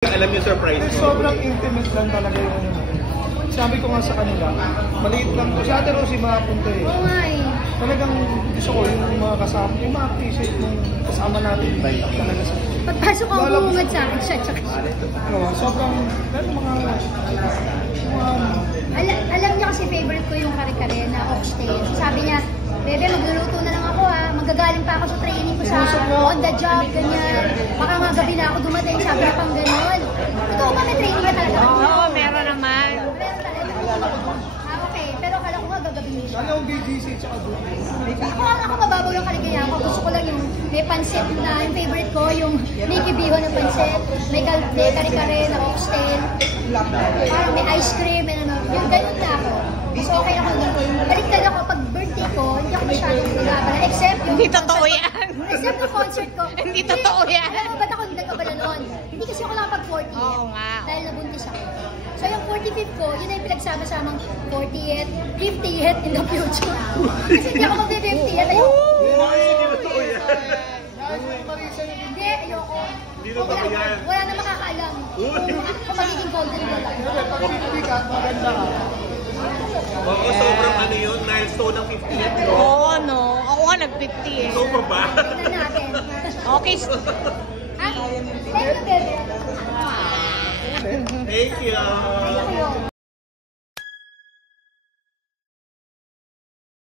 Alam yung surprise mo. Sobrang intimate lang talaga yung sabi ko nga sa kanila, maliit lang to. Si Ate Rosie makapunta eh. Oo nga eh. Talagang gusto ko yung mga kasama, yung mga appreciate ng kasama natin talaga sa Pagpasok ako bumungad sa akin siya, tsaka siya. Sobrang, pero mga Alam niya kasi favorite ko yung kare-kare na oxtail. Sabi niya, Bebe, magluluto na lang ako ha. Magagaling pa ako sa training ko sa on the job, ganyan. Baka mga gabi na ako dumating, sabi niya pang gano'n. Totoo ba may training ka talaga? Oo, meron naman. Meron talaga. Okay, pero akala ko nga gagabihin siya. Alam mo, BGC tsaka duty. Ako mababaw yung kaligayahan ko. Gusto ko lang yung may pansit na yung favorite ko, yung may kibiho na pansit, may kare-kare na oxtail, parang may ice cream, may ano, yung ganun na ako. So okay ako lang. Baliktad ako pag birthday ko, hindi ako masyadong nagabala. Except yung... Hindi totoo yan. Except yung concert ko. Hindi totoo yan. Alam mo, ba't ako hindi nagkabala noon? Hindi kasi ako nakapag-40. Oo nga. Dahil nabuntis ako. So yung 45th ko, yun na yung pinagsama-samang 40th, 50th in the future. Kasi hindi ako mag-50th. Hindi, ayoko. Hindi na ba yan? Wala na makakaalam kung magiging golden girl ako. Pag 50 ka, maganda ka. Oo, sobrang ano yun, milestone ng 50th, no? Oo, no. Ako nga nag-50 eh. So pa ba? Tignan natin. Okay. Ha? Thank you, bebe. Thank you. Thank you.